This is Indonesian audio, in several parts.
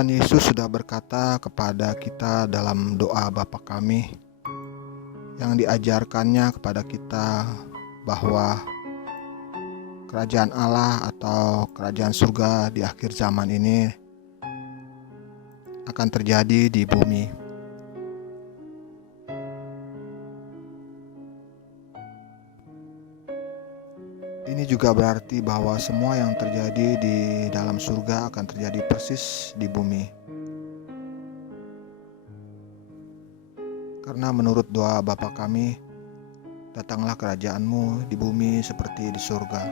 Tuhan Yesus sudah berkata kepada kita dalam doa Bapa kami yang diajarkannya kepada kita bahwa kerajaan Allah atau kerajaan surga di akhir zaman ini akan terjadi di bumi. Ini juga berarti bahwa semua yang terjadi di dalam surga akan terjadi persis di bumi. Karena menurut doa Bapa kami, datanglah kerajaan-Mu di bumi seperti di surga.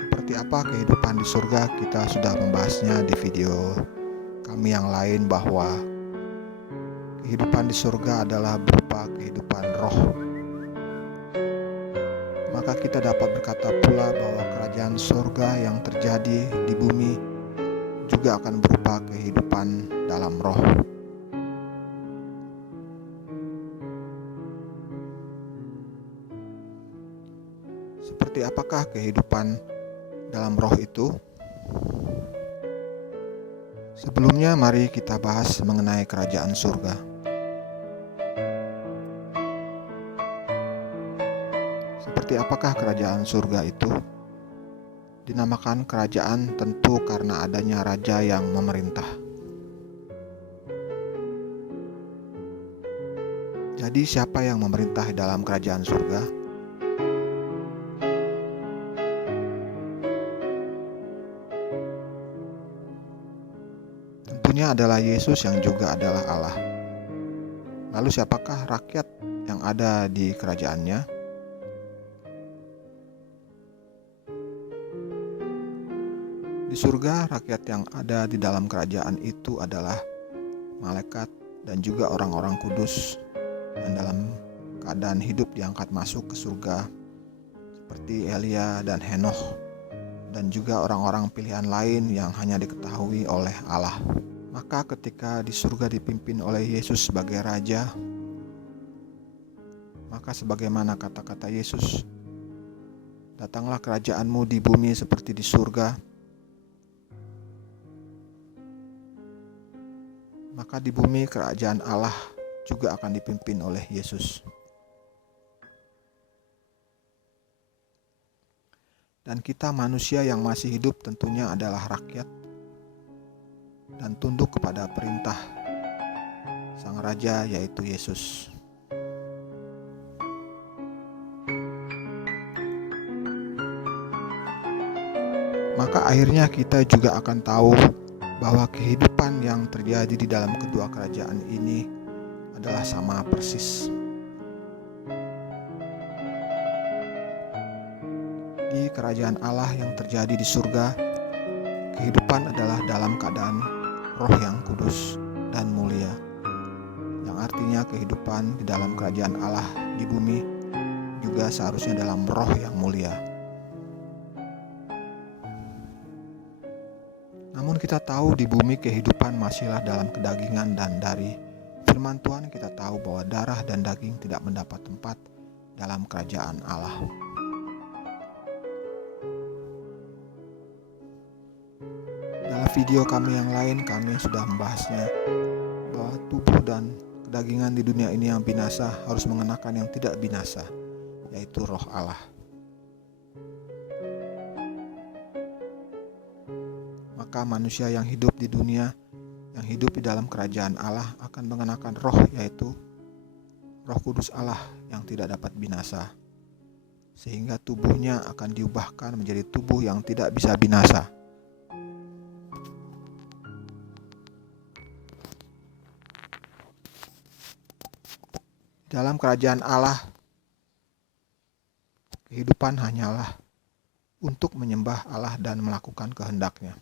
Seperti apa kehidupan di surga, kita sudah membahasnya di video kami yang lain, bahwa kehidupan di surga adalah berupa kehidupan roh. Maka kita dapat berkata pula bahwa kerajaan surga yang terjadi di bumi juga akan berupa kehidupan dalam roh. Seperti apakah kehidupan dalam roh itu? Sebelumnya mari kita bahas mengenai kerajaan surga. Seperti apakah kerajaan surga itu? Dinamakan kerajaan tentu karena adanya raja yang memerintah. Jadi siapa yang memerintah dalam kerajaan surga? Tentunya adalah Yesus yang juga adalah Allah. Lalu siapakah rakyat yang ada di kerajaannya? Di surga, rakyat yang ada di dalam kerajaan itu adalah malaikat dan juga orang-orang kudus yang dalam keadaan hidup diangkat masuk ke surga, seperti Elia dan Henokh, dan juga orang-orang pilihan lain yang hanya diketahui oleh Allah. Maka ketika di surga dipimpin oleh Yesus sebagai Raja, maka sebagaimana kata-kata Yesus, datanglah kerajaan-Mu di bumi seperti di surga, maka di bumi kerajaan Allah juga akan dipimpin oleh Yesus. Dan kita manusia yang masih hidup tentunya adalah rakyat dan tunduk kepada perintah Sang Raja, yaitu Yesus. Maka akhirnya kita juga akan tahu bahwa kehidupan yang terjadi di dalam kedua kerajaan ini adalah sama persis. Di kerajaan Allah yang terjadi di surga, kehidupan adalah dalam keadaan roh yang kudus dan mulia, yang artinya kehidupan di dalam kerajaan Allah di bumi juga seharusnya dalam roh yang mulia. Namun kita tahu di bumi kehidupan masihlah dalam kedagingan, dan dari firman Tuhan kita tahu bahwa darah dan daging tidak mendapat tempat dalam kerajaan Allah. Dalam video kami yang lain kami sudah membahasnya bahwa tubuh dan kedagingan di dunia ini yang binasa harus mengenakan yang tidak binasa, yaitu roh Allah. Maka manusia yang hidup di dunia, yang hidup di dalam kerajaan Allah akan mengenakan roh, yaitu Roh Kudus Allah yang tidak dapat binasa, sehingga tubuhnya akan diubahkan menjadi tubuh yang tidak bisa binasa. Dalam kerajaan Allah, kehidupan hanyalah untuk menyembah Allah dan melakukan kehendak-Nya.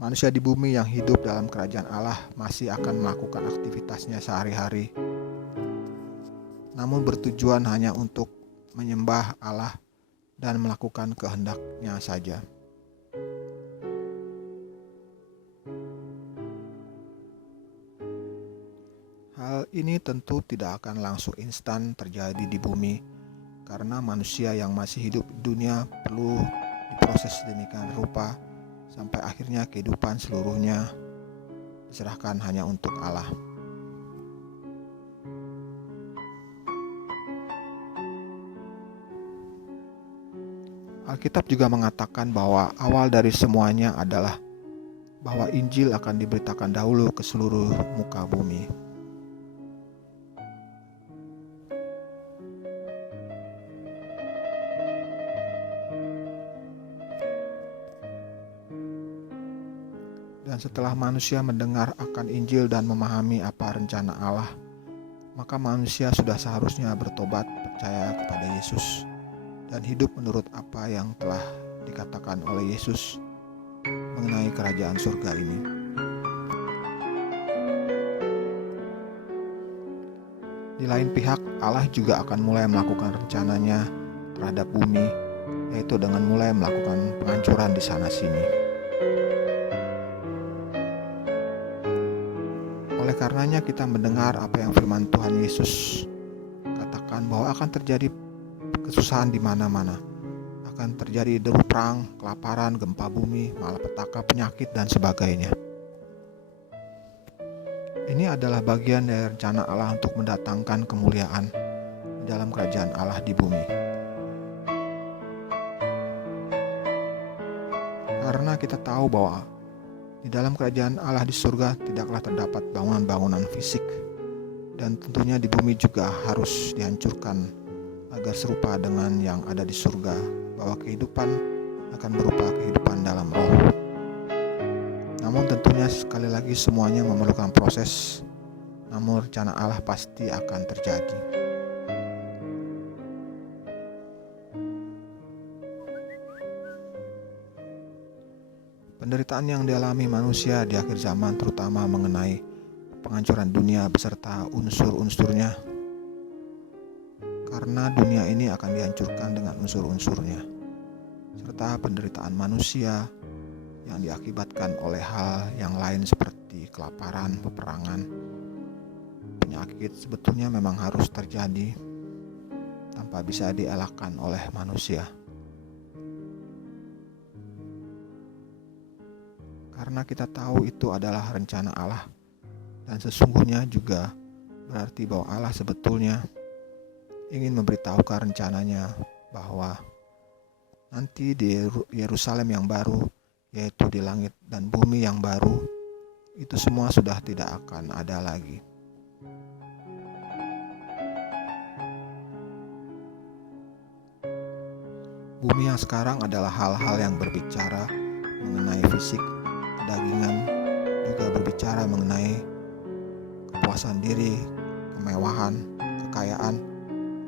Manusia di bumi yang hidup dalam kerajaan Allah masih akan melakukan aktivitasnya sehari-hari, namun bertujuan hanya untuk menyembah Allah dan melakukan kehendak-Nya saja. Hal ini tentu tidak akan langsung instan terjadi di bumi, karena manusia yang masih hidup di dunia perlu diproses sedemikian rupa sampai akhirnya kehidupan seluruhnya diserahkan hanya untuk Allah. Alkitab juga mengatakan bahwa awal dari semuanya adalah bahwa Injil akan diberitakan dahulu ke seluruh muka bumi. Dan setelah manusia mendengar akan Injil dan memahami apa rencana Allah, maka manusia sudah seharusnya bertobat, percaya kepada Yesus, dan hidup menurut apa yang telah dikatakan oleh Yesus mengenai kerajaan surga ini. Di lain pihak, Allah juga akan mulai melakukan rencananya terhadap bumi, yaitu dengan mulai melakukan penghancuran di sana-sini. Oleh karenanya kita mendengar apa yang firman Tuhan Yesus katakan bahwa akan terjadi kesusahan di mana-mana. Akan terjadi deru perang, kelaparan, gempa bumi, malapetaka, penyakit, dan sebagainya. Ini adalah bagian dari rencana Allah untuk mendatangkan kemuliaan di dalam kerajaan Allah di bumi. Karena kita tahu bahwa di dalam kerajaan Allah di surga tidaklah terdapat bangunan-bangunan fisik, dan tentunya di bumi juga harus dihancurkan agar serupa dengan yang ada di surga, bahwa kehidupan akan berupa kehidupan dalam roh. Namun tentunya sekali lagi semuanya memerlukan proses, namun rencana Allah pasti akan terjadi. Penderitaan yang dialami manusia di akhir zaman terutama mengenai penghancuran dunia beserta unsur-unsurnya, karena dunia ini akan dihancurkan dengan unsur-unsurnya, serta penderitaan manusia yang diakibatkan oleh hal yang lain seperti kelaparan, peperangan, penyakit sebetulnya memang harus terjadi tanpa bisa dielakkan oleh manusia. Karena kita tahu itu adalah rencana Allah, dan sesungguhnya juga berarti bahwa Allah sebetulnya ingin memberitahukan rencananya bahwa nanti di Yerusalem yang baru, yaitu di langit dan bumi yang baru, itu semua sudah tidak akan ada lagi. Bumi yang sekarang adalah hal-hal yang berbicara mengenai fisik, kedagingan, juga berbicara mengenai kepuasan diri, kemewahan, kekayaan,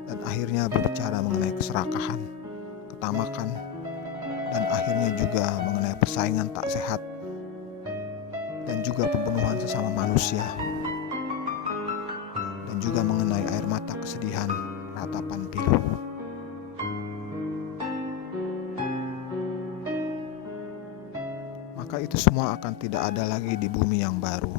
dan akhirnya berbicara mengenai keserakahan, ketamakan, dan akhirnya juga mengenai persaingan tak sehat, dan juga pembunuhan sesama manusia, dan juga mengenai air mata kesedihan, ratapan pilu. Maka itu semua akan tidak ada lagi di bumi yang baru.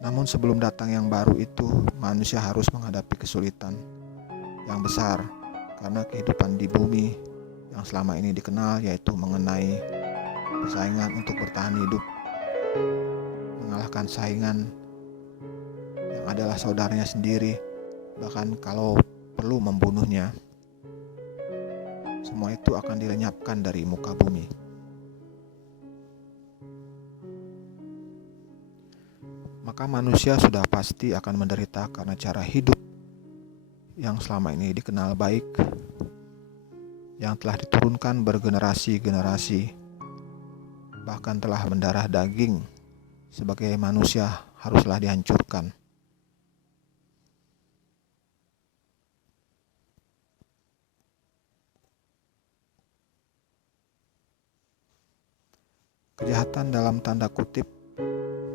Namun sebelum datang yang baru itu, manusia harus menghadapi kesulitan yang besar karena kehidupan di bumi yang selama ini dikenal, yaitu mengenai persaingan untuk bertahan hidup, mengalahkan saingan yang adalah saudaranya sendiri, bahkan kalau perlu membunuhnya. Semua itu akan dilenyapkan dari muka bumi. Maka manusia sudah pasti akan menderita karena cara hidup yang selama ini dikenal baik, yang telah diturunkan bergenerasi-generasi, bahkan telah mendarah daging sebagai manusia haruslah dihancurkan. Kejahatan dalam tanda kutip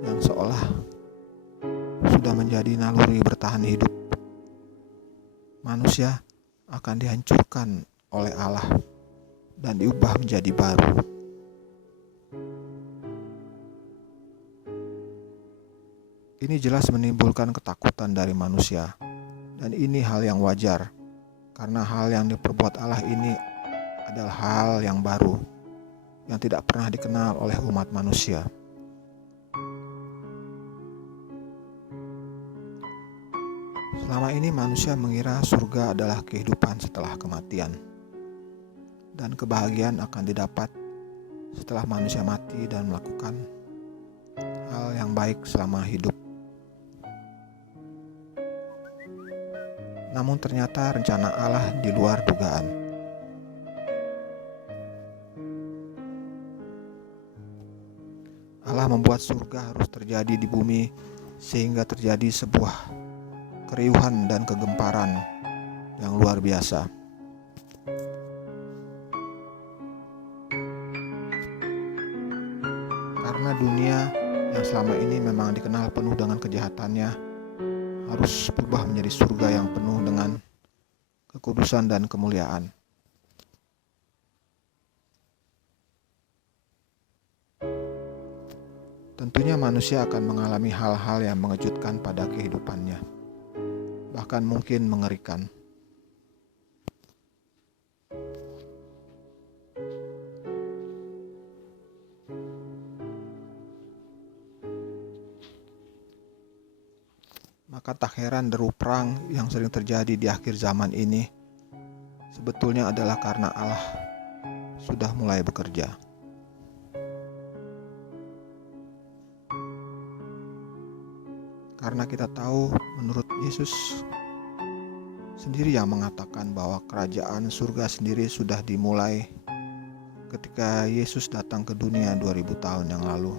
yang seolah sudah menjadi naluri bertahan hidup manusia akan dihancurkan oleh Allah dan diubah menjadi baru. Ini jelas menimbulkan ketakutan dari manusia, dan ini hal yang wajar, karena hal yang diperbuat Allah ini adalah hal yang baru, yang tidak pernah dikenal oleh umat manusia. Selama ini manusia mengira surga adalah kehidupan setelah kematian, dan kebahagiaan akan didapat setelah manusia mati dan melakukan hal yang baik selama hidup. Namun ternyata rencana Allah di luar dugaan. Allah membuat surga harus terjadi di bumi sehingga terjadi sebuah keriuhan dan kegemparan yang luar biasa. Karena dunia yang selama ini memang dikenal penuh dengan kejahatannya harus berubah menjadi surga yang penuh dengan kekudusan dan kemuliaan. Tentunya manusia akan mengalami hal-hal yang mengejutkan pada kehidupannya, bahkan mungkin mengerikan. Maka tak heran deru perang yang sering terjadi di akhir zaman ini sebetulnya adalah karena Allah sudah mulai bekerja. Karena kita tahu menurut Yesus sendiri yang mengatakan bahwa kerajaan surga sendiri sudah dimulai ketika Yesus datang ke dunia 2000 tahun yang lalu.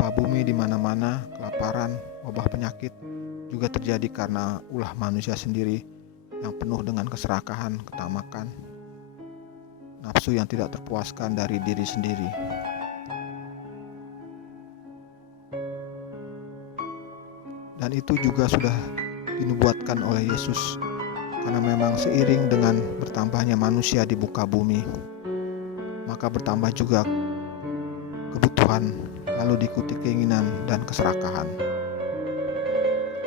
Gempa bumi di mana-mana, kelaparan, wabah penyakit juga terjadi karena ulah manusia sendiri yang penuh dengan keserakahan, ketamakan, nafsu yang tidak terpuaskan dari diri sendiri. Dan itu juga sudah dinubuatkan oleh Yesus, karena memang seiring dengan bertambahnya manusia di muka bumi, maka bertambah juga kebutuhan, lalu diikuti keinginan dan keserakahan.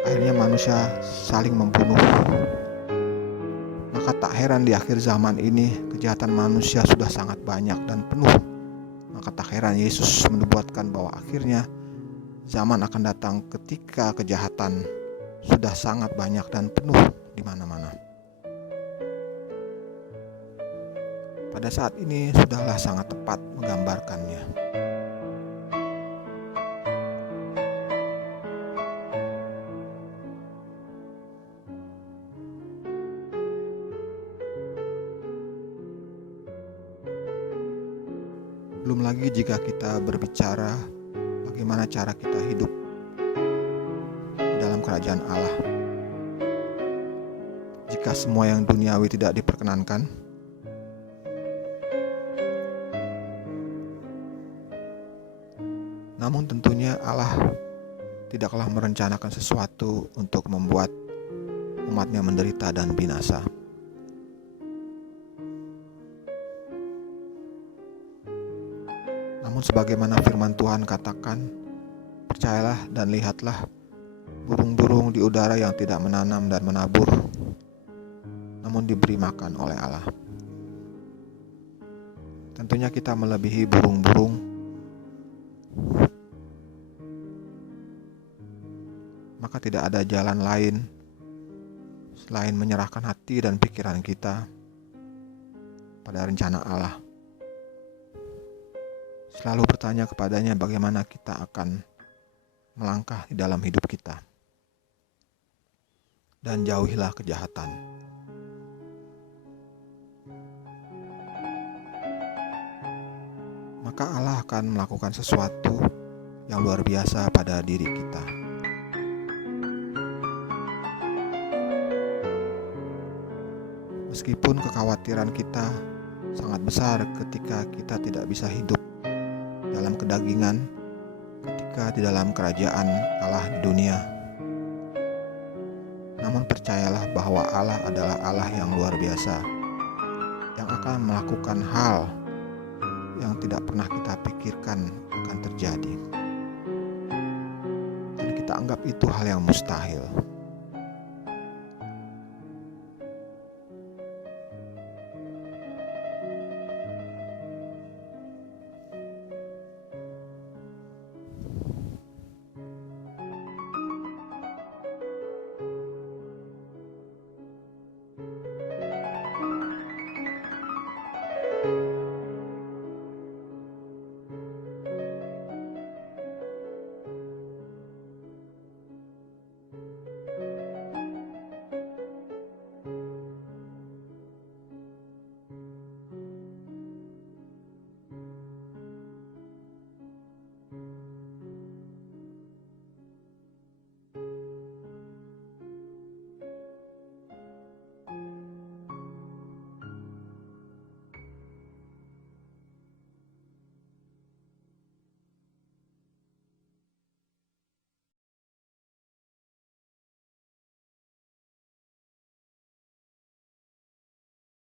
Akhirnya manusia saling membunuh. Maka tak heran di akhir zaman ini kejahatan manusia sudah sangat banyak dan penuh. Maka tak heran Yesus menubuatkan bahwa akhirnya zaman akan datang ketika kejahatan sudah sangat banyak dan penuh di mana-mana. Pada saat ini sudahlah sangat tepat menggambarkannya. Belum lagi jika kita berbicara bagaimana cara kita hidup dalam kerajaan Allah. Jika semua yang duniawi tidak diperkenankan, namun tentunya Allah tidaklah merencanakan sesuatu untuk membuat umatnya menderita dan binasa. Namun sebagaimana firman Tuhan katakan, percayalah dan lihatlah burung-burung di udara yang tidak menanam dan menabur, namun diberi makan oleh Allah. Tentunya kita melebihi burung-burung. Maka tidak ada jalan lain selain menyerahkan hati dan pikiran kita pada rencana Allah. Selalu bertanya kepadanya bagaimana kita akan melangkah di dalam hidup kita. Dan jauhilah kejahatan. Maka Allah akan melakukan sesuatu yang luar biasa pada diri kita. Meskipun kekhawatiran kita sangat besar ketika kita tidak bisa hidup dalam kedagingan, ketika di dalam kerajaan Allah di dunia. Namun percayalah bahwa Allah adalah Allah yang luar biasa, yang akan melakukan hal yang tidak pernah kita pikirkan akan terjadi. Dan kita anggap itu hal yang mustahil.